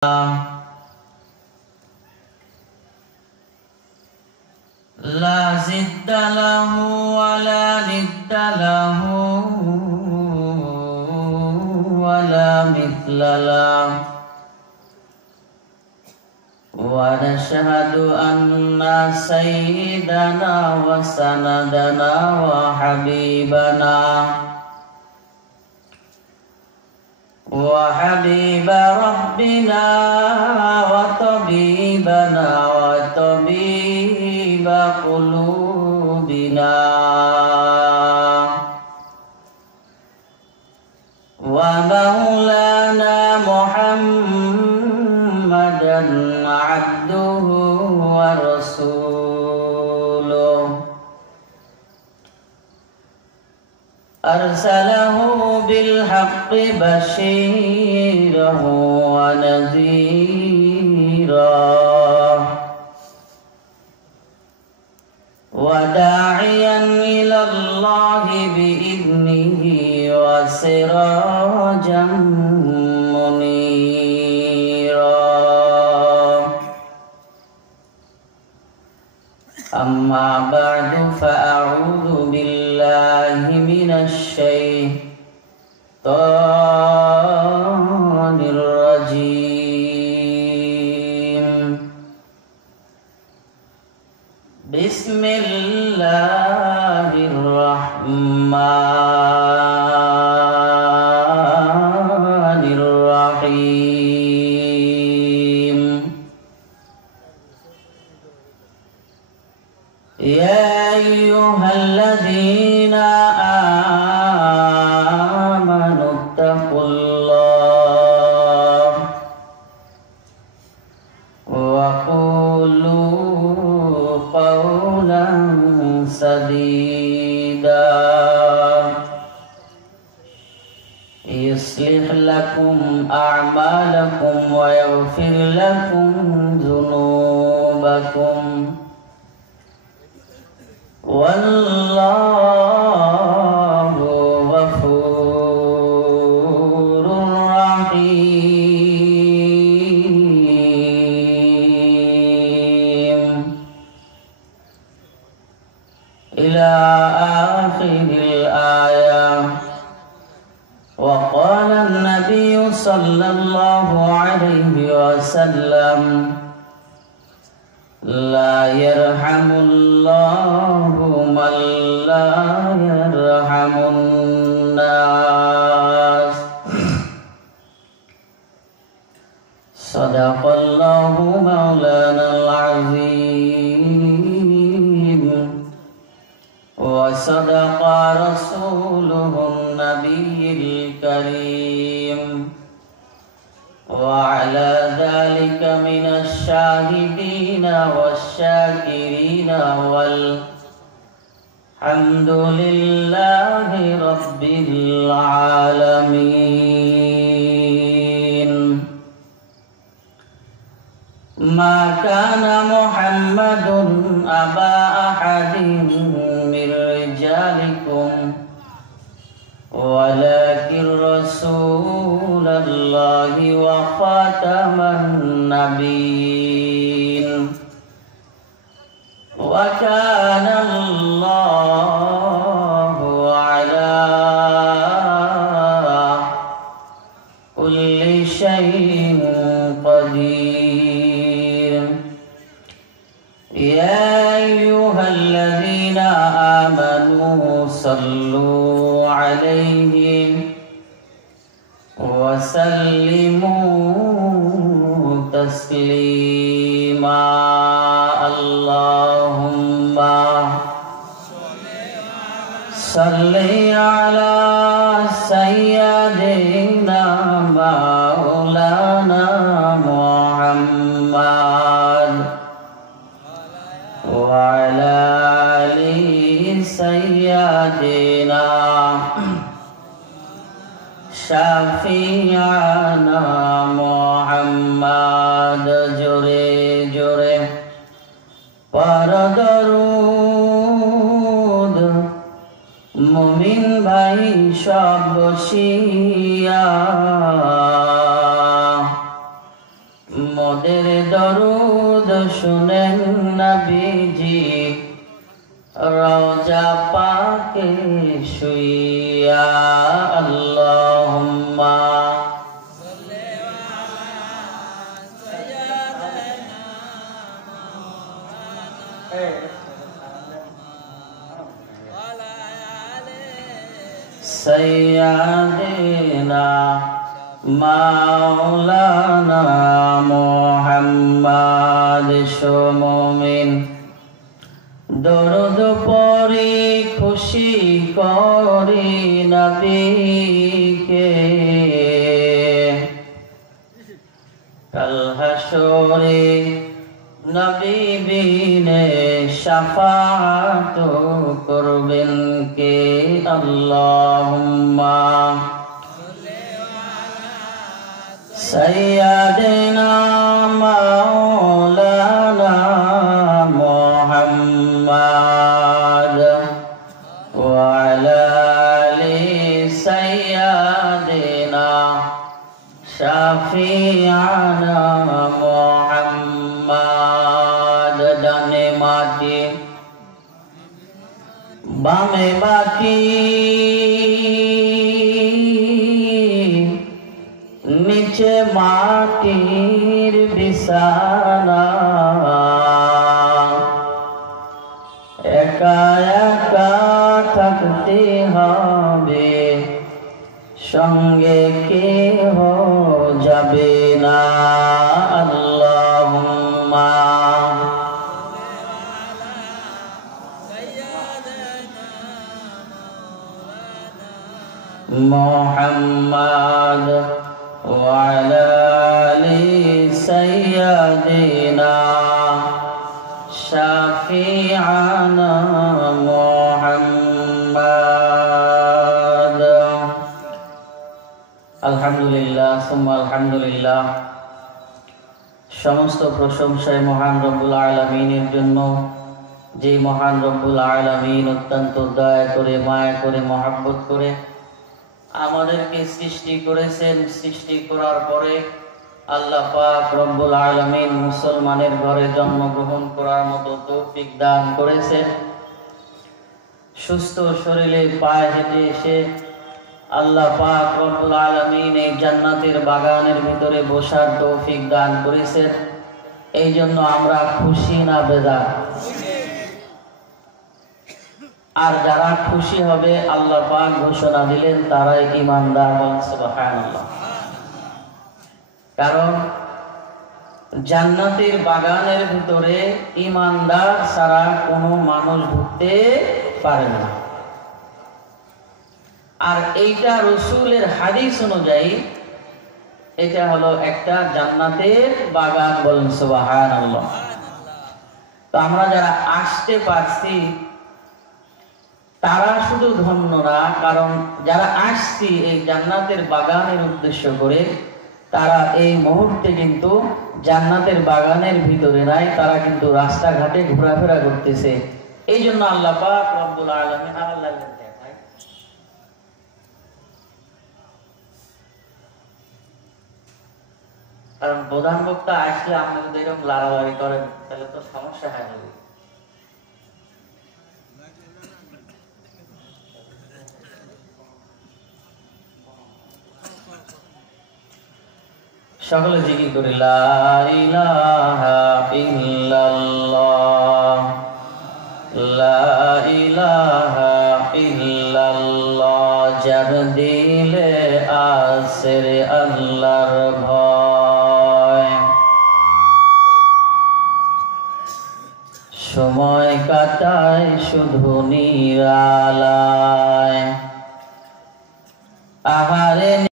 لا ضد له ولا ند له ولا مثل له ونشهد أن سيدنا وسندنا وحبيب ربنا وطبيبنا وطبيب قلوبنا ومولانا محمدا عبده ورسوله أرسله بالحق بشيرا ونذيرا وداعيا إلى الله بإذنه وسراجا منيرا. أما بعد فأعوذ بالله من الشيطان الرجيم. بسم الله الرحمن الرحيم. يا أيها الذين آمنوا اتقوا الله وقولوا قولا سديدا يصلح لكم أعمالكم ويغفر لكم ذنوبكم والله غفور رحيم. إلى آخر الآية. وقال النبي صلى الله عليه وسلم لا يرحم الله من لا يرحم الناس. صدق الله مولانا العظيم وصدق رسوله النبي الكريم وعلى ذلك من الشاهدين والشاكرين والحمد لله رب العالمين. ما كان محمد أبا أحد من رجالكم ولكن رسول الله وخاتم النبيين وكان الله على كل شيء قدير. يا أيها الذين آمنوا صلوا عليه وسلموا تسليما. اللهم صل على سيدنا مولانا محمد وعلى آله سيدنا شفيعنا محمد. জোরে জোরে পড়ো দরুদ মুমিন ভাই সব বসিয়া মোদের দরুদ শুনেন নবীজি রওজা পাকে শুইয়া আল্লাহুম্মা সাইয়্যিদিনা মাওলানা মুহাম্মদ মুমিন দরুদ পড়ি খুশি করি নবীকে কাল হাসরে নবী বিনে শাফাআত করবেন কে আল্লাহুম্মা সাইয়্যিদিনা মাওলানা মুহাম্মদ ওয়া আলা আলি সাইয়্যিদিনা শাফিআনা মুহাম্মদ ডানে মাটি বামে মাটি নিচে মাটির বিছানা একা একা থাকতে হবে সঙ্গে কেহ যাবে না আল্লাহুম্মা মুহাম্মদ ওয়া আলা আলি সাইয়্যিদিনা শাফিআনা মুহাম্মদ আলহামদুলিল্লাহ সুম্মা আলহামদুলিল্লাহ সমস্ত প্রশংসায় মহান রব্বুল আলামিনের জন্য যে মহান রব্বুল আলামিন অত্যন্ত দয়া করে মায়া করে মহব্বত করে আমাদেরকে সৃষ্টি করেছেন সৃষ্টি করার পরে আল্লাহ পাক রব্বুল আলামিন মুসলমানের ঘরে জন্মগ্রহণ করার মতো তৌফিক দান করেছেন সুস্থ শরীরে পায়ে হেঁটে এসে আল্লাহ পাক রব্বুল আলামিন এই জান্নাতের বাগানের ভিতরে বসার তৌফিক দান করেছেন এই জন্য আমরা খুশি না বেজার আর যারা খুশি হবে আল্লাহ পাক ঘোষণা দিলেন তারাই ঈমানদার বলেন সুবহানাল্লাহ কারণ জান্নাতের বাগানের ভিতরে ঈমানদার ছাড়া কোনো মানুষ ঢুকতে পারে না আর এইটা রাসূলের হাদিস অনুযায়ী এটা হলো একটা জান্নাতের বাগান বলেন সুবহানাল্লাহ তো আমরা যারা আসতে পারছি তারা শুধু ধন্য না কারণ যারা আসছি এই জান্নাতের বাগানের উদ্দেশ্য করে তারা এই মুহূর্তে কিন্তু জান্নাতের বাগানের ভিতরে নাই তারা কিন্তু রাস্তাঘাটে ঘোরাফেরা করতেছে এই জন্য আল্লাহ পাক রব্বুল আলামিন কারণ প্রধান বক্তা আসলে আপনি যদি এরকম লাড়ালাড়ি করেন তাহলে তো সমস্যা হয় না সকলে জিকির করি লা ইলাহা ইল্লাল্লাহ লা ইলাহা ইল্লাল্লাহ যার দিলে আছে রে আল্লাহর ভয় সময় কাটায় শুধু নিরালায় আহারে